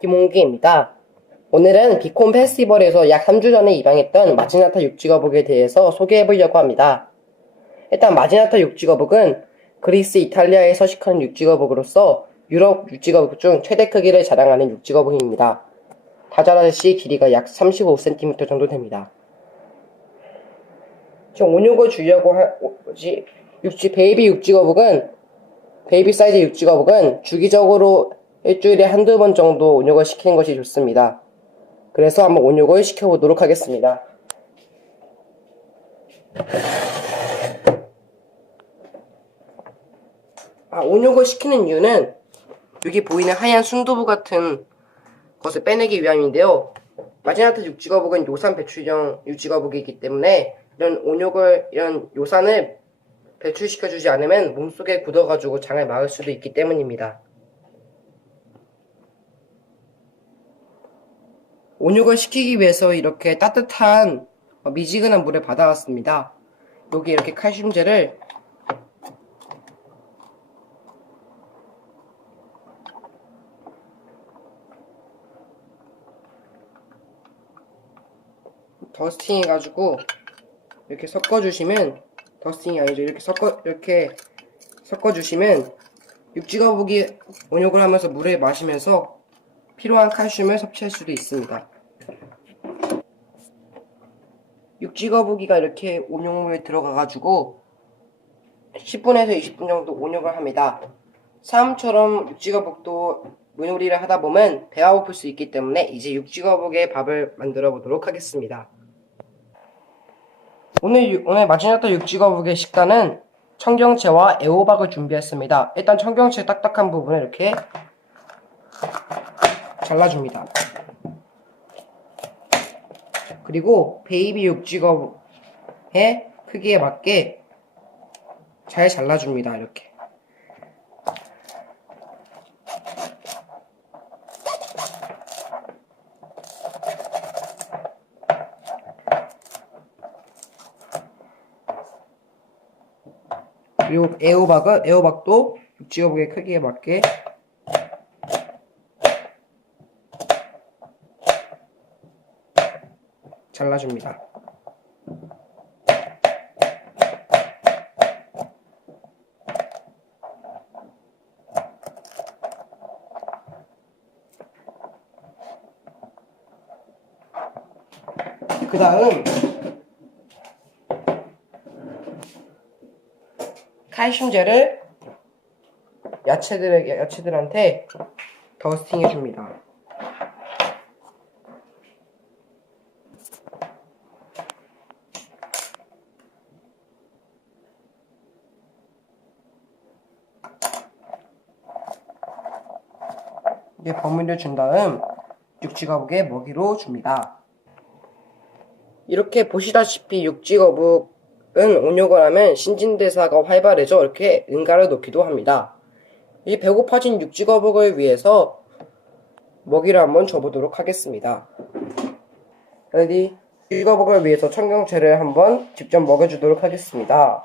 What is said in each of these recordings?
김홍기입니다. 오늘은 비콘 페스티벌에서 약 3주 전에 입양했던 마지나타 육지거북에 대해서 소개해보려고 합니다. 일단 마지나타 육지거북은 그리스, 이탈리아에 서식하는 육지거북으로서 유럽 육지거북 중 최대 크기를 자랑하는 육지거북입니다. 다자라시 길이가 약 35cm 정도 됩니다. 지금 온육을 주려고 할, 뭐지, 육지, 베이비 육지거북은, 베이비 사이즈 육지거북은 주기적으로 일주일에 한두 번 정도 온육을 시키는 것이 좋습니다. 그래서 한번 온육을 시켜보도록 하겠습니다. 아, 온육을 시키는 이유는 여기 보이는 하얀 순두부 같은 것을 빼내기 위함인데요. 마지나타 육지거북은 요산 배출형 육지거북이기 때문에 이런 온육을 이런 요산을 배출시켜주지 않으면 몸속에 굳어가지고 장을 막을 수도 있기 때문입니다. 온육을 시키기 위해서 이렇게 따뜻한 어, 미지근한 물을 받아왔습니다. 여기 이렇게 칼슘제를 더스팅 해가지고 이렇게 섞어주시면 더스팅이 아니죠. 이렇게 섞어 이렇게 섞어주시면 육지거북이 온욕을 하면서 물을 마시면서 필요한 칼슘을 섭취할 수도 있습니다. 육지거북이가 이렇게 온욕물에 들어가가지고 10분에서 20분 정도 온욕을 합니다. 사람처럼 육지거북도 물놀이를 하다 보면 배가 고플 수 있기 때문에 이제 육지거북의 밥을 만들어 보도록 하겠습니다. 오늘, 유- 오늘 마지막도 육지거북의 식단은 청경채와 애호박을 준비했습니다. 일단 청경채 딱딱한 부분을 이렇게 잘라줍니다. 그리고 베이비 육지거의 크기에 맞게 잘 잘라줍니다. 이렇게. 그리고 애호박은 애호박도 육지거북의 크기에 맞게 잘라줍니다. 그 다음 칼슘제를 야채들에게 야채들한테 더스팅 해 줍니다. 이제 버무려 준 다음 육지거북에 먹이로 줍니다. 이렇게 보시다시피 육지거북은 온욕을 하면 신진대사가 활발해져 이렇게 응가를 놓기도 합니다. 이 배고파진 육지거북을 위해서 먹이를 한번 줘보도록 하겠습니다. 여기 육지거북을 위해서 청경채를 한번 직접 먹여주도록 하겠습니다.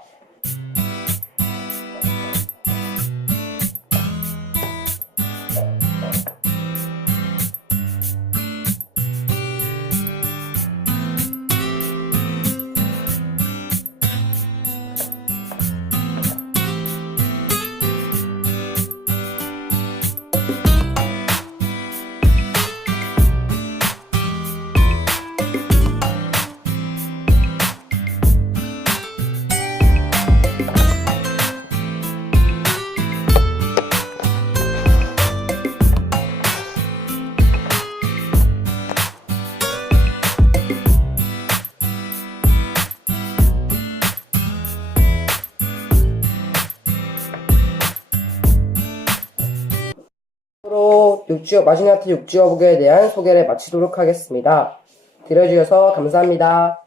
육지어 마지나트 육지어북에 대한 소개를 마치도록 하겠습니다. 들어주셔서 감사합니다.